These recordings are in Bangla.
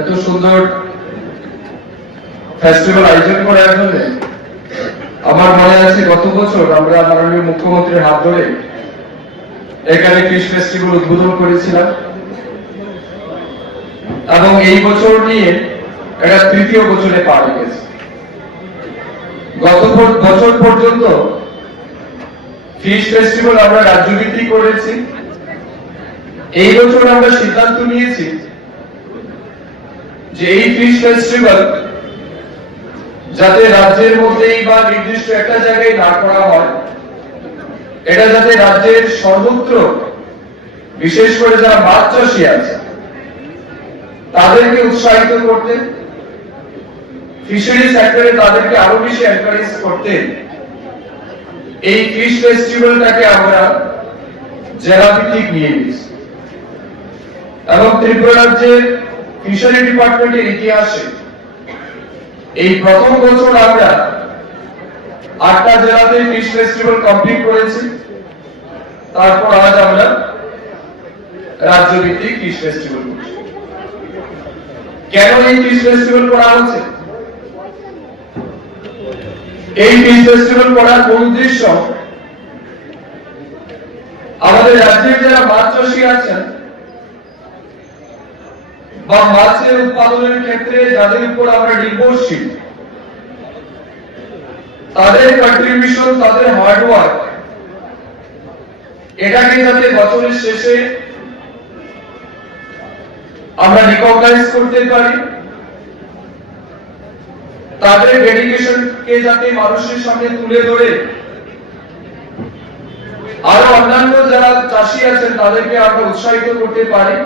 এত সুন্দর ফেস্টিভ্যাল আয়োজন করার জন্য আমার মনে আছে গত বছর আমরা মাননীয় মুখ্যমন্ত্রীর হাত ধরে এখানে ফিশ ফেস্টিভ্যাল উদ্বোধন করেছিলাম এবং এই বছর নিয়ে এটা তৃতীয় বছরে পা গেছে। গত বছর পর্যন্ত ফিশ ফেস্টিভ্যাল আমরা রাজ্যভিত্তিক করেছি। এই বছর আমরা সিদ্ধান্ত নিয়েছি যে এই ফিশ ফেস্টিভ্যাল যাতে রাজ্যের মধ্যেই বা নির্দিষ্ট একটা জায়গায় না করা হয়, এটা যাতে রাজ্যের সর্বত্র বিশেষ করে যারা মাছ চাষী আছে তাদেরকে উৎসাহিত করতে, ফিশারি সেক্টরে তাদেরকে আরো বেশি এনকারেজ করতে এই ফিশ ফেস্টিভ্যালটাকে আমরা জেলা ভিত্তিক নিয়ে গেছি। এবং ত্রিপুরা রাজ্যের ফিশারি ডিপার্টমেন্টের ইতিহাসে এই প্রথম বছর আমরা 8টা জেলাতে ফিশ ফেস্টিভ্যাল কমপ্লিট করেছি। তারপর আজ আমরা রাজ্যভিত্তিক ফিশ ফেস্টিভ্যাল করছি। কেন এই ফিশ ফেস্টিভ্যাল করা হচ্ছে? এই ফিশ ফেস্টিভ্যাল করার মূল উদ্দেশ্য আমাদের রাজ্যের যারা মাছ চাষী আছেন বা মাছের উৎপাদনের ক্ষেত্রে যাদের উপর আমরা নির্ভরশীল, তাদের কন্ট্রিবিউশন, তাদের হার্ডওয়ার্ক, এটাকে যাতে বছরের শেষে আমরা রিকগনাইজ করতে পারি, তাদের ডেডিকেশনকে যাতে মানুষের সামনে তুলে ধরে আরো অন্যান্য যারা চাষী আছেন তাদেরকে আমরা উৎসাহিত করতে পারি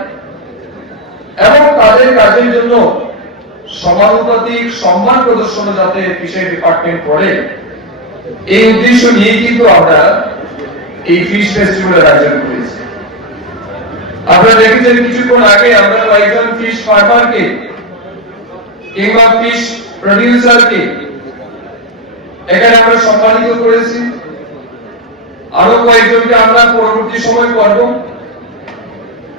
এবং তাদের কাজের জন্য সমানুপাতিক সম্মান প্রদর্শন যাতে ফিশারি ডিপার্টমেন্ট করে, এই উদ্দেশ্য নিয়ে কিন্তু আমরা এই ফিশ ফেস্টিভ্যালের আয়োজন করেছি। আপনারা দেখেছেন কিছুক্ষণ আগে আমরা কয়েকজন ফিশ ফার্মারকে কিংবা ফিশ প্রডিউসারকে এখানে আমরা সম্মানিত করেছি। আরো কয়েকজনকে আমরা পরবর্তী সময় করব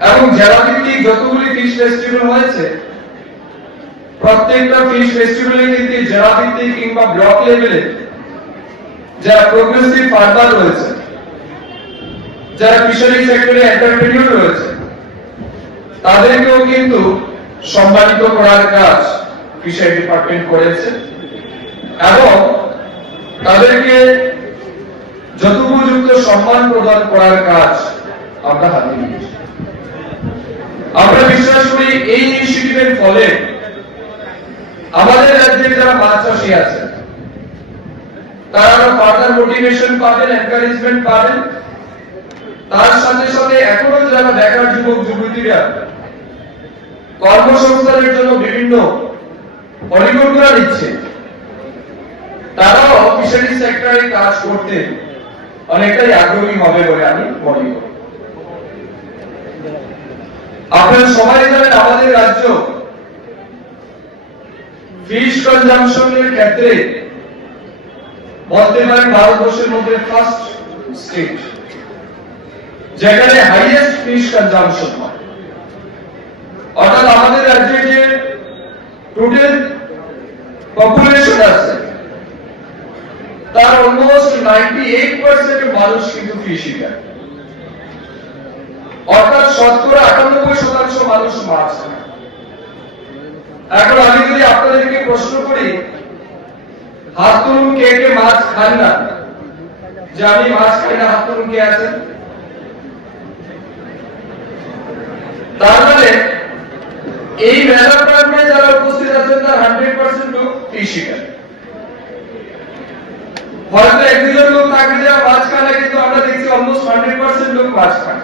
এবং জেলা ভিত্তিক যতগুলি ফিশ ফেস্টিভ্যাল হয়েছে প্রত্যেকটা ফিশ ফেস্টিভ্যালে কিন্তু জেলা ভিত্তিক কিংবা ব্লক লেভেলে যারা প্রোগ্রেসিভ ফার্মার রয়েছে, যারা ফিশারি সেক্টরে এন্টারপ্রেনিউর রয়েছে, তাদেরকেও কিন্তু সম্মানিত করার কাজ ফিশারি ডিপার্টমেন্ট করেছে এবং তাদেরকে যথোপযুক্ত সম্মান প্রদান করার কাজ আমরা হাতে নিয়েছি। আমরা বিশ্বাস করি এই ইনিশিয়েটিভের ফলে আমাদের রাজ্যের যারা মাছ চাষী আছে তারা ফার্দার মোটিভেশন পাবেন, এনকারেজমেন্ট পাবেন। তার সাথে সাথে এখনো যারা বেকার যুবক যুবতীরা কর্মসংস্থানের জন্য বিভিন্ন পরিকল্পনা নিচ্ছে, তারাও ফিশারি সেক্টরে কাজ করতে অনেকটাই আগ্রহী হবে বলে আমি মনে করি। আপনারা সবাই জানেন আমাদের রাজ্য ফিশ কনজাম্পশনের ক্ষেত্রে বলতে পারেন ভারতবর্ষের মধ্যে ফার্স্ট স্টেট যেখানে হাইয়েস্ট ফিশ কনজাম্পশন হয়। অর্থাৎ আমাদের রাজ্যে যে টোটাল পপুলেশন আছে তার অলমোস্ট 98% মানুষ কিন্তু ফিশ ইটার, অর্থাৎ 98% মানুষ মাছ খায়। এখন আমি যদি আপনাদেরকে প্রশ্ন করি হাত তুলুন কে কে মাছ খান না, যে আমি মাছ খাই না, হাত তুলুন কে আছেন? তার মানে এই মেলা প্রাঙ্গণে যারা উপস্থিত আছেন তার 100% লোক ফিশ ইটার। হয়তো এক দুজন লোক থাকবে যারা মাছ খায় না, কিন্তু আমরা দেখছি অলমোস্ট 100% লোক মাছ খায়।